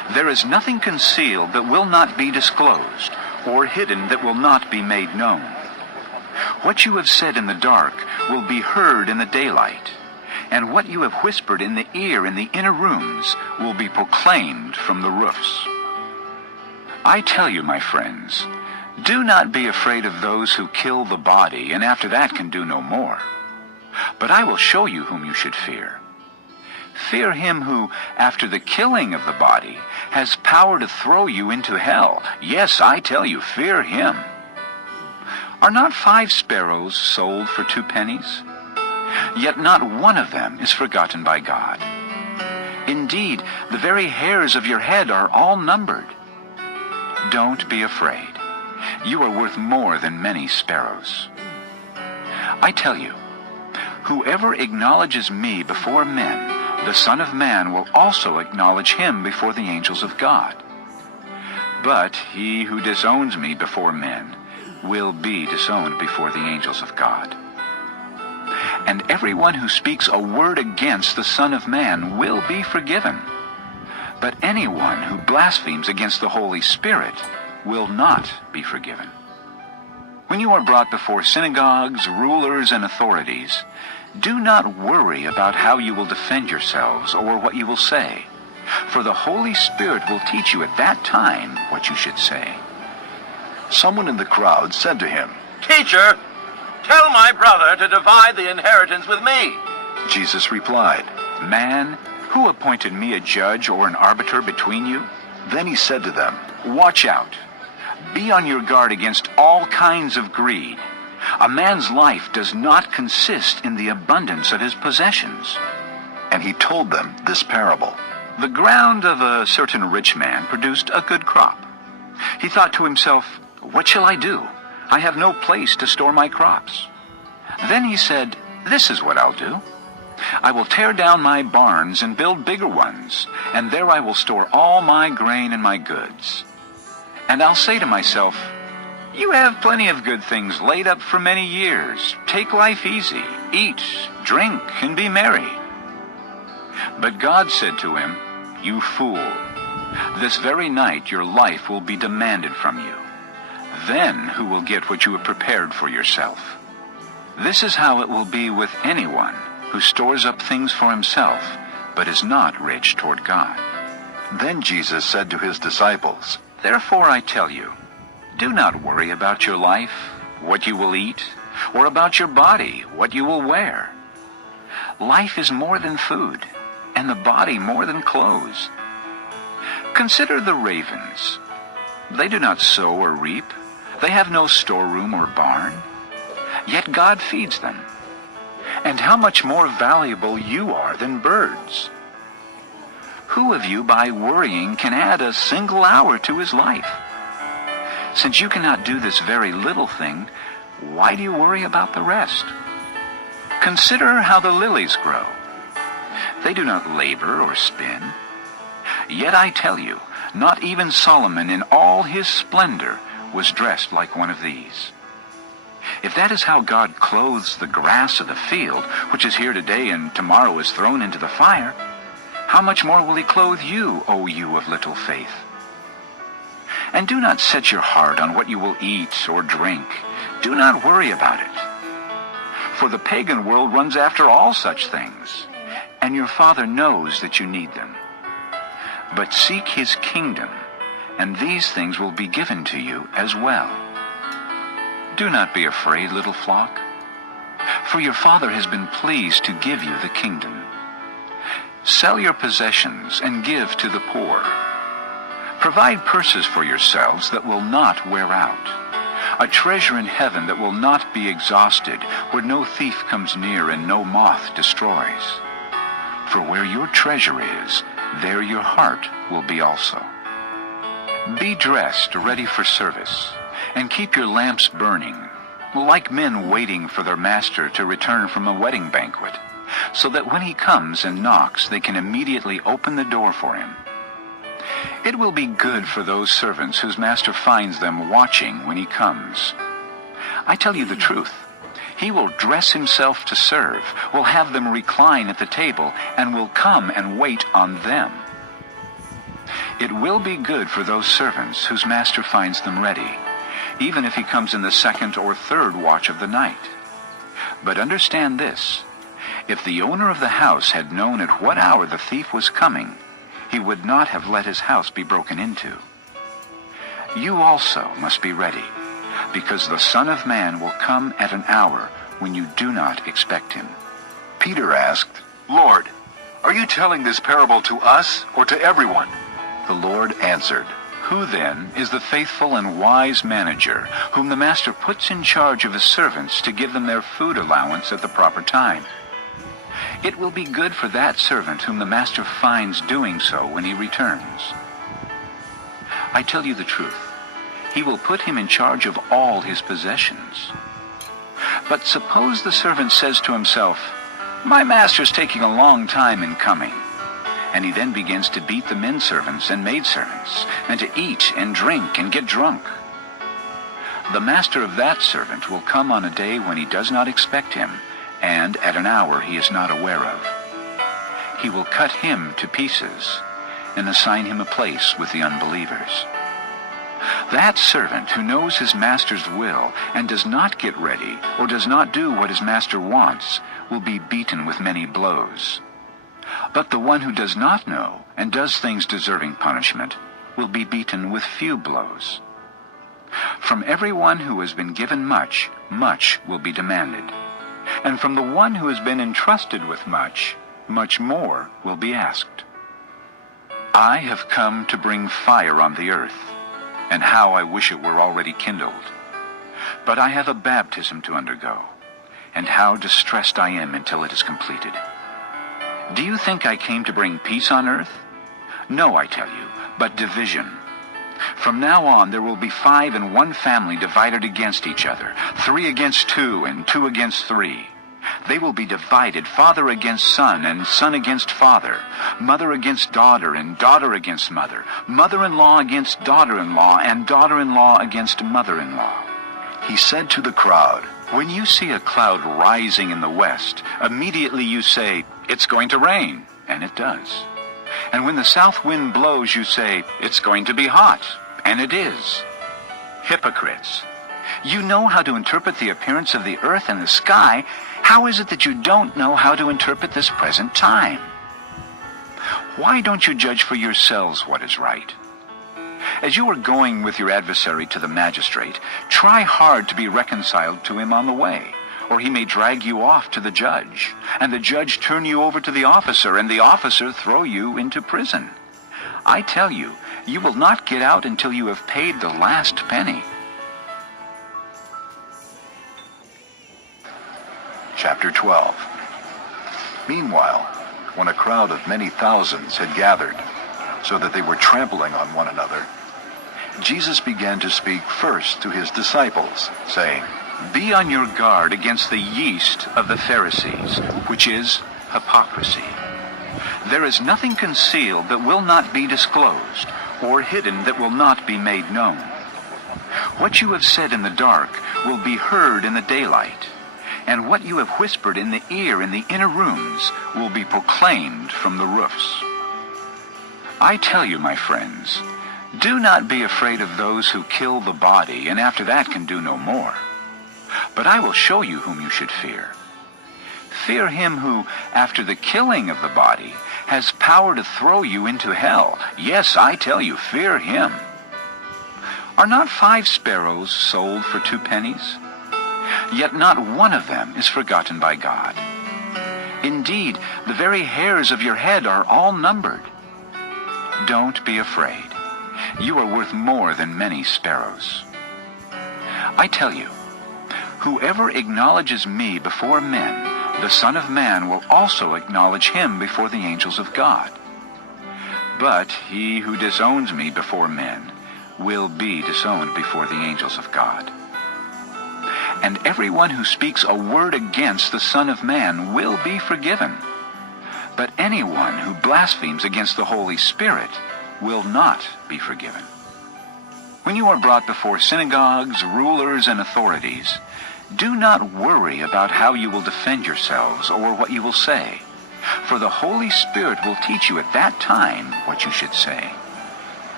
There is nothing concealed that will not be disclosed, or hidden that will not be made known. What you have said in the dark will be heard in the daylight, and what you have whispered in the ear in the inner rooms will be proclaimed from the roofs. I tell you, my friends, do not be afraid of those who kill the body, and after that can do no more. But I will show you whom you should fear. Fear him who, after the killing of the body, has power to throw you into hell. Yes, I tell you, fear him. Are not 5 sparrows sold for 2 pennies? Yet not one of them is forgotten by God. Indeed, the very hairs of your head are all numbered. Don't be afraid. You are worth more than many sparrows. I tell you, whoever acknowledges me before men, the Son of Man will also acknowledge him before the angels of God. But he who disowns me before men will be disowned before the angels of God. And everyone who speaks a word against the Son of Man will be forgiven. But anyone who blasphemes against the Holy Spirit will not be forgiven. When you are brought before synagogues, rulers, and authorities, do not worry about how you will defend yourselves or what you will say, for the Holy Spirit will teach you at that time what you should say. Someone in the crowd said to him, "Teacher, tell my brother to divide the inheritance with me." Jesus replied, Man, who appointed me a judge or an arbiter between you? Then he said to them, Watch out. Be on your guard against all kinds of greed. A man's life does not consist in the abundance of his possessions. and he told them this parable. The ground of a certain rich man produced a good crop. He thought to himself, What shall I do? I have no place to store my crops. Then he said, This is what I'll do. I will tear down my barns and build bigger ones, and there I will store all my grain and my goods. And I'll say to myself, You have plenty of good things laid up for many years. Take life easy, eat, drink, and be merry. But God said to him, You fool, this very night your life will be demanded from you. Then who will get what you have prepared for yourself? This is how it will be with anyone who stores up things for himself, but is not rich toward God. Then Jesus said to his disciples, Therefore I tell you, do not worry about your life, what you will eat, or about your body, what you will wear. Life is more than food, and the body more than clothes. Consider the ravens. They do not sow or reap. They have no storeroom or barn. Yet God feeds them. And how much more valuable you are than birds. Who of you, by worrying, can add a single hour to his life? Since you cannot do this very little thing, why do you worry about the rest? Consider how the lilies grow. They do not labor or spin. Yet I tell you, not even Solomon in all his splendor was dressed like one of these. If that is how God clothes the grass of the field, which is here today and tomorrow is thrown into the fire, how much more will he clothe you, O you of little faith? And do not set your heart on what you will eat or drink. Do not worry about it. For the pagan world runs after all such things, and your Father knows that you need them. But seek his kingdom, and these things will be given to you as well. Do not be afraid, little flock, for your Father has been pleased to give you the kingdom. Sell your possessions and give to the poor. Provide purses for yourselves that will not wear out, a treasure in heaven that will not be exhausted, where no thief comes near and no moth destroys. For where your treasure is, there your heart will be also. Be dressed, ready for service, and keep your lamps burning, like men waiting for their master to return from a wedding banquet, so that when he comes and knocks, they can immediately open the door for him. It will be good for those servants whose master finds them watching when he comes. I tell you the truth. He will dress himself to serve, will have them recline at the table, and will come and wait on them. It will be good for those servants whose master finds them ready, even if he comes in the second or third watch of the night. But understand this, if the owner of the house had known at what hour the thief was coming, he would not have let his house be broken into. You also must be ready, because the Son of Man will come at an hour when you do not expect him. Peter asked, "Lord, are you telling this parable to us or to everyone?" The Lord answered, Who then is the faithful and wise manager, whom the master puts in charge of his servants to give them their food allowance at the proper time? It will be good for that servant whom the master finds doing so when he returns. I tell you the truth, he will put him in charge of all his possessions. But suppose the servant says to himself, My master's taking a long time in coming. And he then begins to beat the men servants and maidservants, and to eat and drink and get drunk. The master of that servant will come on a day when he does not expect him, and at an hour he is not aware of. He will cut him to pieces, and assign him a place with the unbelievers. That servant who knows his master's will and does not get ready or does not do what his master wants will be beaten with many blows. But the one who does not know and does things deserving punishment will be beaten with few blows. From everyone who has been given much, much will be demanded. And from the one who has been entrusted with much, much more will be asked. I have come to bring fire on the earth, and how I wish it were already kindled. But I have a baptism to undergo, and how distressed I am until it is completed. Do you think I came to bring peace on earth? No, I tell you, but division. From now on there will be 5 in one family divided against each other, 3 against 2, and 2 against 3. They will be divided, father against son, and son against father, mother against daughter, and daughter against mother, mother-in-law against daughter-in-law, and daughter-in-law against mother-in-law. He said to the crowd, When you see a cloud rising in the west, immediately you say, It's going to rain, and it does. And when the south wind blows, you say, It's going to be hot, and it is. Hypocrites! You know how to interpret the appearance of the earth and the sky. How is it that you don't know how to interpret this present time? Why don't you judge for yourselves what is right? As you are going with your adversary to the magistrate, try hard to be reconciled to him on the way, or he may drag you off to the judge, and the judge turn you over to the officer, and the officer throw you into prison. I tell you, you will not get out until you have paid the last penny. Chapter 12. Meanwhile, when a crowd of many thousands had gathered, so that they were trampling on one another, Jesus began to speak first to his disciples, saying, Be on your guard against the yeast of the Pharisees, which is hypocrisy. There is nothing concealed that will not be disclosed, or hidden that will not be made known. What you have said in the dark will be heard in the daylight, and what you have whispered in the ear in the inner rooms will be proclaimed from the roofs. I tell you, my friends, do not be afraid of those who kill the body, and after that can do no more. But I will show you whom you should fear. Fear him who, after the killing of the body, has power to throw you into hell. Yes, I tell you, fear him. Are not 5 sparrows sold for 2 pennies? Yet not one of them is forgotten by God. Indeed, the very hairs of your head are all numbered. Don't be afraid. You are worth more than many sparrows. I tell you, whoever acknowledges me before men, the Son of Man will also acknowledge him before the angels of God. But he who disowns me before men will be disowned before the angels of God. And everyone who speaks a word against the Son of Man will be forgiven. But anyone who blasphemes against the Holy Spirit will not be forgiven. When you are brought before synagogues, rulers, and authorities, do not worry about how you will defend yourselves or what you will say, for the Holy Spirit will teach you at that time what you should say.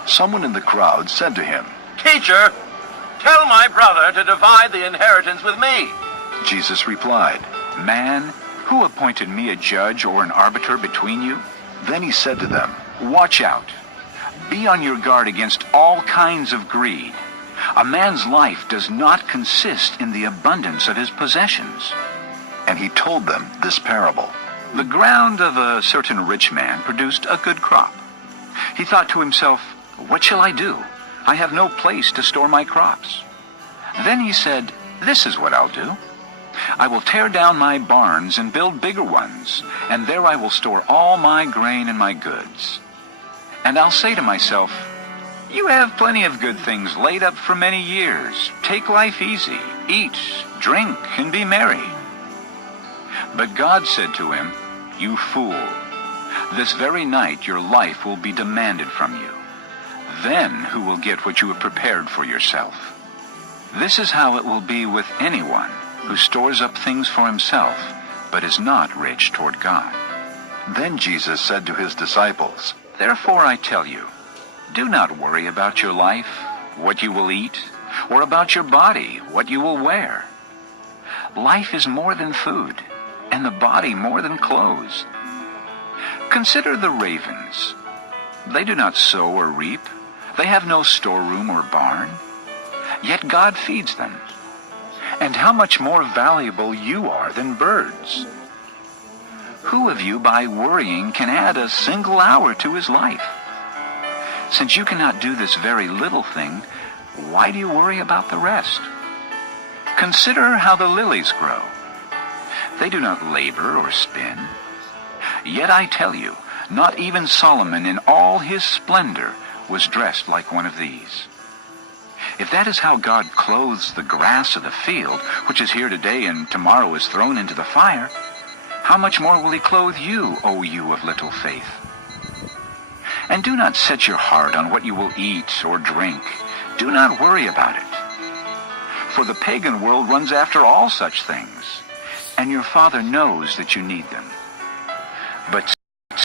Someone in the crowd said to him, Teacher, tell my brother to divide the inheritance with me. Jesus replied. Man, who appointed me a judge or an arbiter between you? Then he said to them, Watch out. Be on your guard against all kinds of greed. A man's life does not consist in the abundance of his possessions. and he told them this parable. The ground of a certain rich man produced a good crop. He thought to himself, What shall I do? I have no place to store my crops. Then he said, This is what I'll do. I will tear down my barns and build bigger ones, and there I will store all my grain and my goods. And I'll say to myself, You have plenty of good things laid up for many years. Take life easy, eat, drink, and be merry. But God said to him, You fool, this very night your life will be demanded from you. Then who will get what you have prepared for yourself? This is how it will be with anyone who stores up things for himself, but is not rich toward God. Then Jesus said to his disciples, Therefore I tell you, do not worry about your life, what you will eat, or about your body, what you will wear. Life is more than food, and the body more than clothes. Consider the ravens. They do not sow or reap. They have no storeroom or barn. Yet God feeds them. And how much more valuable you are than birds. Who of you by worrying can add a single hour to his life? Since you cannot do this very little thing, why do you worry about the rest? Consider how the lilies grow. They do not labor or spin. Yet I tell you, not even Solomon in all his splendor was dressed like one of these. If that is how God clothes the grass of the field, which is here today and tomorrow is thrown into the fire, how much more will he clothe you, O you of little faith? And do not set your heart on what you will eat or drink. Do not worry about it. For the pagan world runs after all such things, and your Father knows that you need them. But